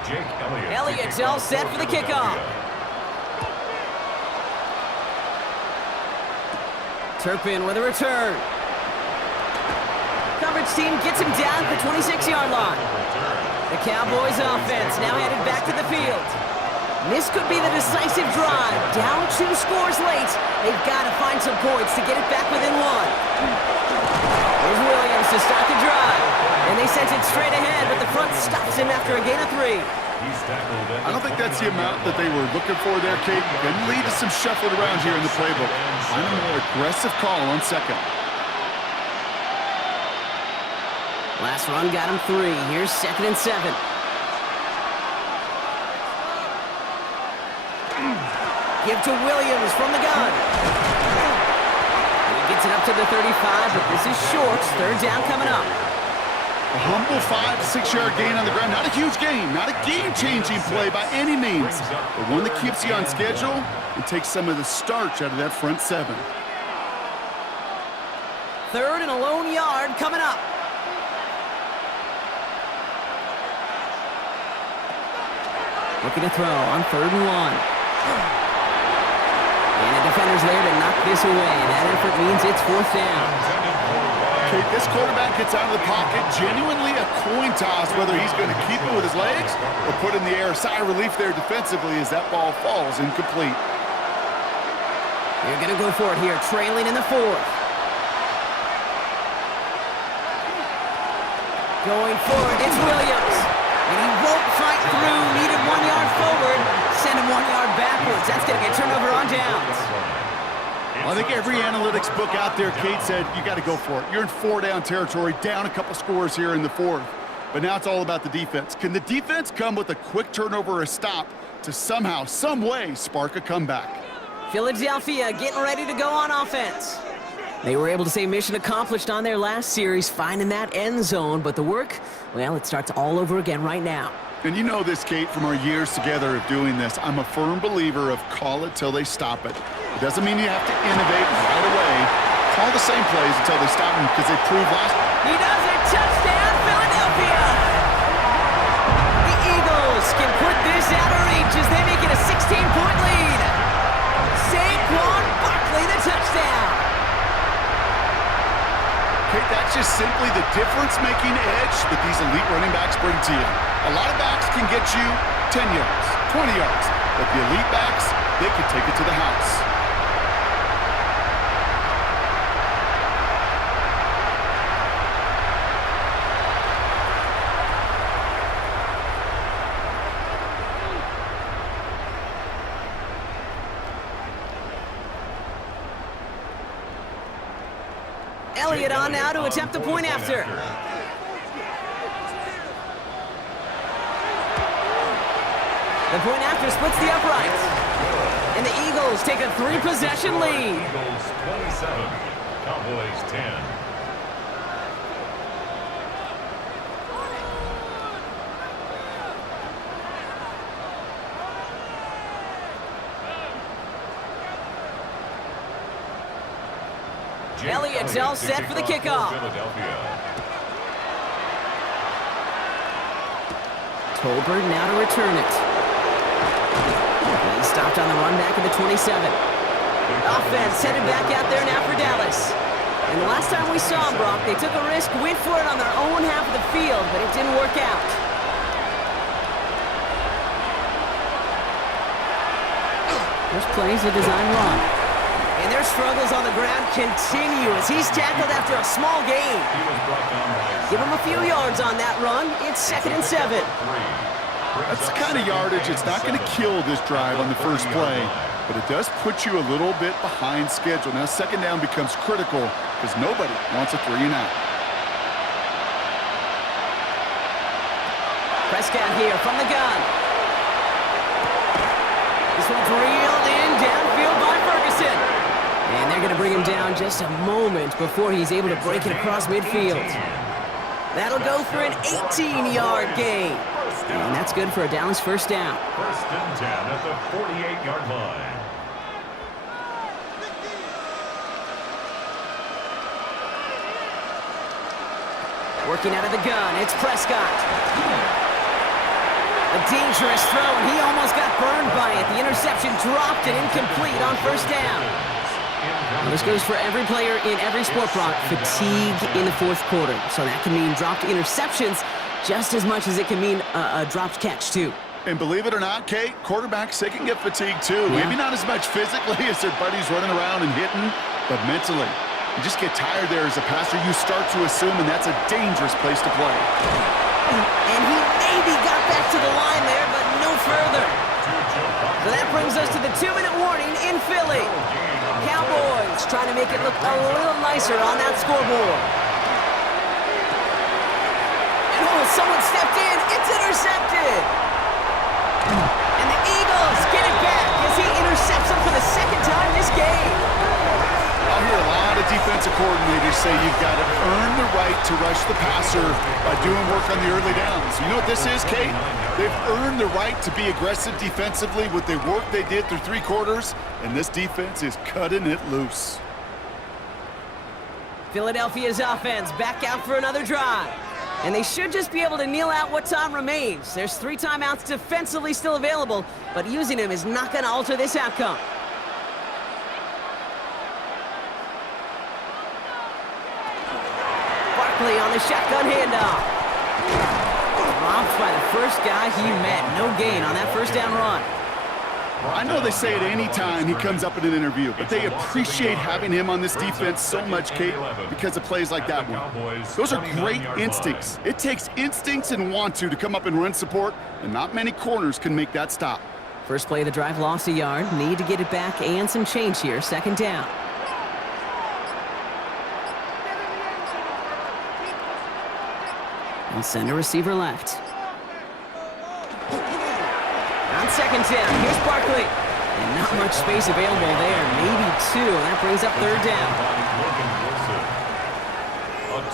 Jake Elliott. Elliott's all set for the kickoff. Turpin with a return. Coverage team gets him down at the 26-yard line. The Cowboys offense now headed back to the field. This could be the decisive drive. Down 2 scores late. They've got to find some points to get it back within 1. There's Williams to start the drive. And they sent it straight ahead, but the front stops him after a gain of 3. I don't think that's the amount that they were looking for there, Kate. Can lead to some shuffling around here in the playbook. Find a more aggressive call on second. Last run got him 3. Here's 2nd and 7. Give to Williams from the gun. And he gets it up to the 35, but this is short. 3rd down coming up. A humble 5 to 6 yard gain on the ground. Not a huge gain, not a game-changing play by any means, but one that keeps you on schedule and takes some of the starch out of that front 7. 3rd and a lone yard coming up. Looking to throw on 3rd and 1. And the defender's there to knock this away. That effort means it's 4th down. Kate, this quarterback gets out of the pocket, genuinely a coin toss whether he's going to keep it with his legs or put in the air. Sigh of relief there defensively as that ball falls incomplete. They're going to go for it here, trailing in the 4th. Going forward, it's Williams. And he won't fight through. Needed 1 yard forward. Send him 1 yard backwards. That's going to get turned over on downs. Well, I think every analytics book out there, Kate, said you got to go for it. You're in 4-down territory, down a couple scores here in the 4th. But now it's all about the defense. Can the defense come with a quick turnover or a stop to somehow, some way, spark a comeback? Philadelphia getting ready to go on offense. They were able to say mission accomplished on their last series, finding that end zone, but the work, well, it starts all over again right now. And you know this, Kate, from our years together of doing this. I'm a firm believer of call it till they stop it. It doesn't mean you have to innovate right away. Call the same plays until they stop them because they proved last. He does it! Touchdown, Philadelphia! The Eagles can put this out of reach as they make it a 16-point lead. Saquon Barkley, the touchdown. Kate, that's just simply the difference-making edge that these elite running backs bring to you. A lot of backs can get you 10 yards, 20 yards, but the elite backs, they can take it to the house. Elliott on now to attempt the point after. The point after splits the uprights. And the Eagles take a 3-possession lead. Eagles 27, Cowboys 10. Elliott's all set for the kickoff. Tolbert now to return it. He stopped on the run back at the 27. Offense headed back out there now for Dallas. And the last time we saw them, Brock, they took a risk, went for it on their own half of the field, but it didn't work out. First play's a design run. And their struggles on the ground continue as he's tackled after a small gain. Give him a few yards on that run. It's 2nd and 7. That's the kind of yardage. It's not going to kill this drive on the first play, but it does put you a little bit behind schedule. Now, 2nd down becomes critical because nobody wants a 3-and-out. Prescott here from the gun. This one's reeled in downfield by Ferguson. And they're going to bring him down just a moment before he's able to break it across midfield. That'll go for an 18-yard gain. And that's good for a Dallas first down. 1st and 10 at the 48-yard line. Working out of the gun, it's Prescott. A dangerous throw, and he almost got burned by it. The interception dropped and incomplete on 1st down. Well, this goes for every player in every sport, Brock. Fatigue in the 4th quarter. So that can mean dropped interceptions just as much as it can mean a dropped catch, too. And believe it or not, Kate, quarterbacks, they can get fatigued, too. Yeah. Maybe not as much physically as their buddies running around and hitting, but mentally. You just get tired there as a passer. You start to assume, and that's a dangerous place to play. And he maybe got back to the line there, but no further. So that brings us to the 2-minute warning in Philly. Cowboys trying to make it look a little nicer on that scoreboard. And someone stepped in. It's intercepted. And the Eagles get it back as he intercepts him for the 2nd time this game. I'll hear a lot of defensive coordinators say you've got to earn the right to rush the passer by doing work on the early downs. You know what this is, Kate? They've earned the right to be aggressive defensively with the work they did through 3 quarters, and this defense is cutting it loose. Philadelphia's offense back out for another drive. And they should just be able to kneel out what time remains. There's 3 timeouts defensively still available, but using them is not going to alter this outcome. Barkley on the shotgun handoff. Dropped by the first guy he met. No gain on that 1st down run. I know they say it any time he comes up in an interview, but they appreciate having him on this defense so much, Kate, because of plays like that one. Those are great instincts. It takes instincts and want to come up and run support, and not many corners can make that stop. First play of the drive lost a yard. Need to get it back and some change here. 2nd down. And send a receiver left. On 2nd down, here's Barkley. And not much space available there. Maybe 2, and that brings up 3rd down.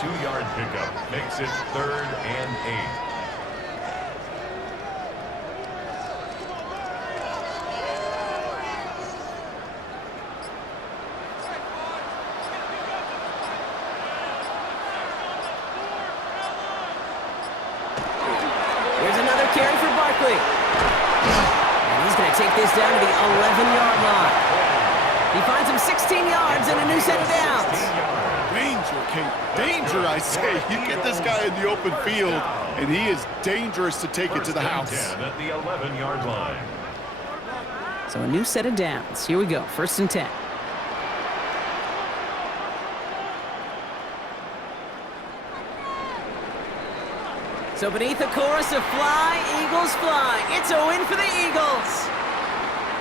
2-yard pickup makes it 3rd and 8. Here's another carry for Barkley. And he's going to take this down to the 11-yard line. He finds him 16 yards and a new set of downs. Danger, Kate. Danger, I say. You get this guy in the open field, and he is dangerous to take it to the house. At the 11-yard line. So a new set of downs. Here we go, 1st and 10. So beneath a chorus of fly, Eagles fly. It's a win for the Eagles.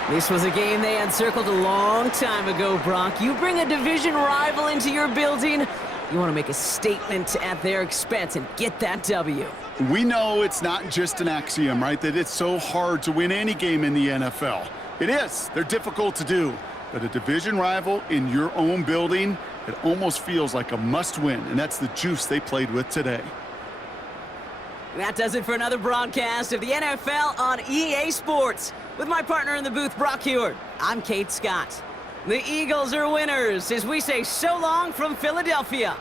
This was a game they had circled a long time ago, Brock. You bring a division rival into your building, you want to make a statement at their expense and get that W. We know it's not just an axiom, right, that it's so hard to win any game in the NFL. It is. They're difficult to do. But a division rival in your own building, it almost feels like a must-win, and that's the juice they played with today. That does it for another broadcast of the NFL on EA Sports. With my partner in the booth, Brock Heward, I'm Kate Scott. The Eagles are winners as we say so long from Philadelphia.